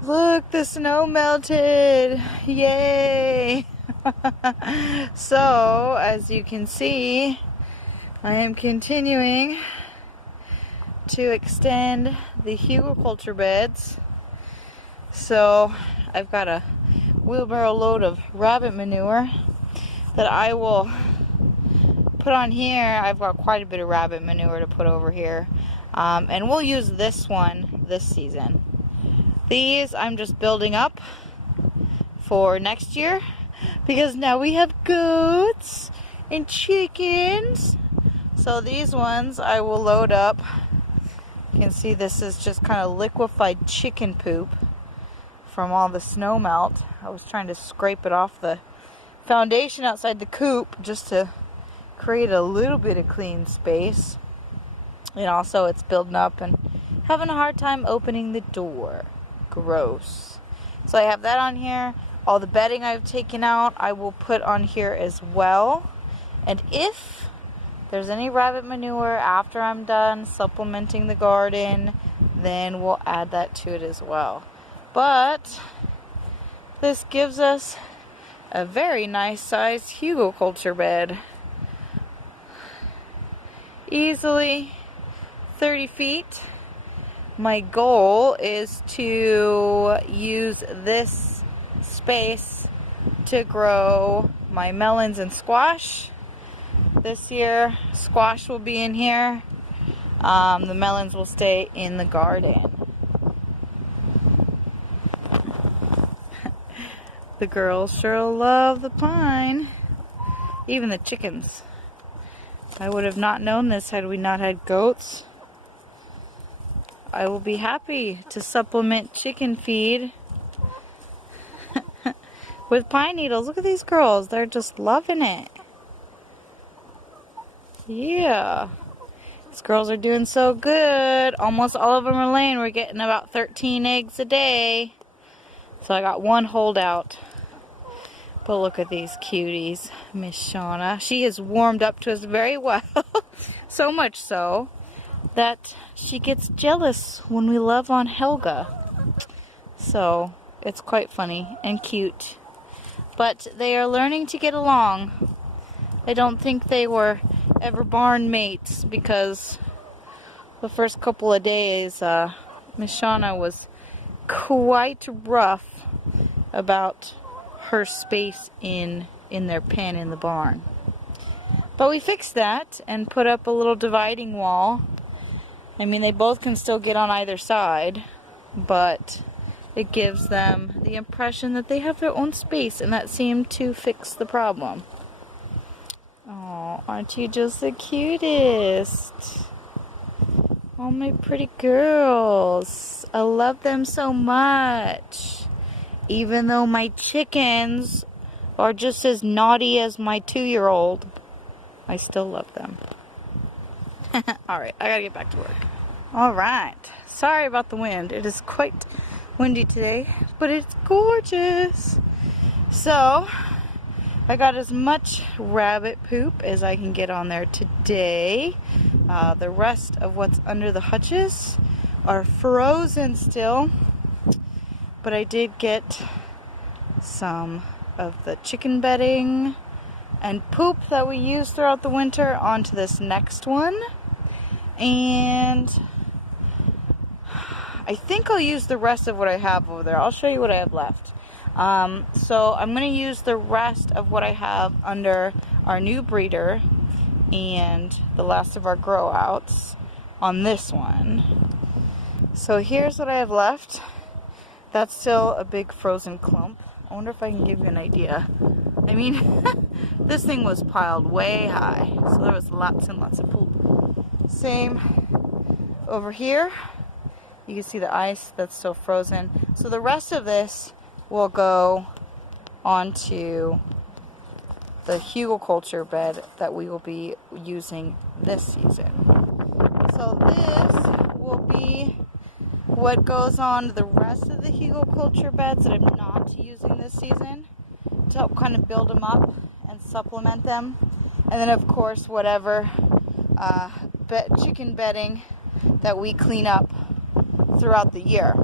Look, the snow melted. Yay! So, as you can see, I am continuing to extend the Hugelkulture beds. So, I've got a wheelbarrow load of rabbit manure that I will put on here. I've got quite a bit of rabbit manure to put over here. And we'll use this one this season. These I'm just building up for next year because now we have goats and chickens. So these ones I will load up. You can see this is just kind of liquefied chicken poop from all the snow melt. I was trying to scrape it off the foundation outside the coop just to create a little bit of clean space. And also it's building up and having a hard time opening the door. Gross. So I have that on here. All the bedding I've taken out I will put on here as well. And if there's any rabbit manure after I'm done supplementing the garden, then we'll add that to it as well. But this gives us a very nice sized Hugelkulture bed. Easily 30 feet. My goal is to use this space to grow my melons and squash. This year, squash will be in here. The melons will stay in the garden. The girls sure love the pine. Even the chickens. I would have not known this had we not had goats. I will be happy to supplement chicken feed with pine needles. Look at these girls. They're just loving it. Yeah. These girls are doing so good. Almost all of them are laying. We're getting about 13 eggs a day. So I got one holdout. But look at these cuties. Miss Shauna. She has warmed up to us very well. So much so that she gets jealous when we love on Helga. So it's quite funny and cute. But they are learning to get along. I don't think they were ever barn mates because the first couple of days Miss Shauna was quite rough about her space in their pen in the barn. But we fixed that and put up a little dividing wall. I mean, they both can still get on either side, but it gives them the impression that they have their own space, and that seemed to fix the problem. Oh, aren't you just the cutest? Oh, my pretty girls. I love them so much. Even though my chickens are just as naughty as my 2-year-old, I still love them. Alright, I gotta get back to work. Alright, sorry about the wind. It is quite windy today, but it's gorgeous. So, I got as much rabbit poop as I can get on there today. The rest of what's under the hutches are frozen still. But I did get some of the chicken bedding and poop that we use throughout the winter onto this next one. And I think I'll use the rest of what I have over there. I'll show you what I have left. So I'm going to use the rest of what I have under our new breeder and the last of our grow outs on this one. So here's what I have left. That's still a big frozen clump. I wonder if I can give you an idea. I mean, this thing was piled way high, so there was lots and lots of poop. Same over here. You can see the ice that's still frozen. So the rest of this will go onto the Hugelkulture bed that we will be using this season. So this will be what goes on the rest of the Hugelkulture beds that I'm not using this season to help kind of build them up and supplement them. And then of course whatever chicken bedding that we clean up throughout the year.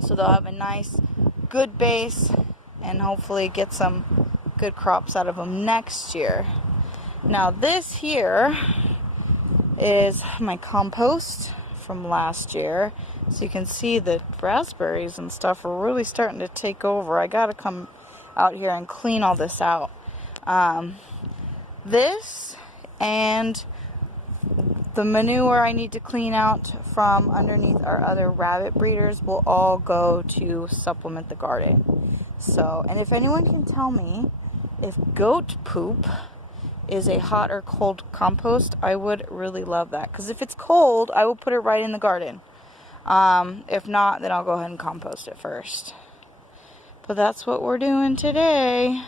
So they'll have a nice, good base and hopefully get some good crops out of them next year. Now this here is my compost from last year. So you can see the raspberries and stuff are really starting to take over. I gotta come out here and clean all this out. This and the manure I need to clean out from underneath our other rabbit breeders will all go to supplement the garden. So, and if anyone can tell me if goat poop is a hot or cold compost, I would really love that. Because if it's cold, I will put it right in the garden. If not, then I'll go ahead and compost it first. But that's what we're doing today.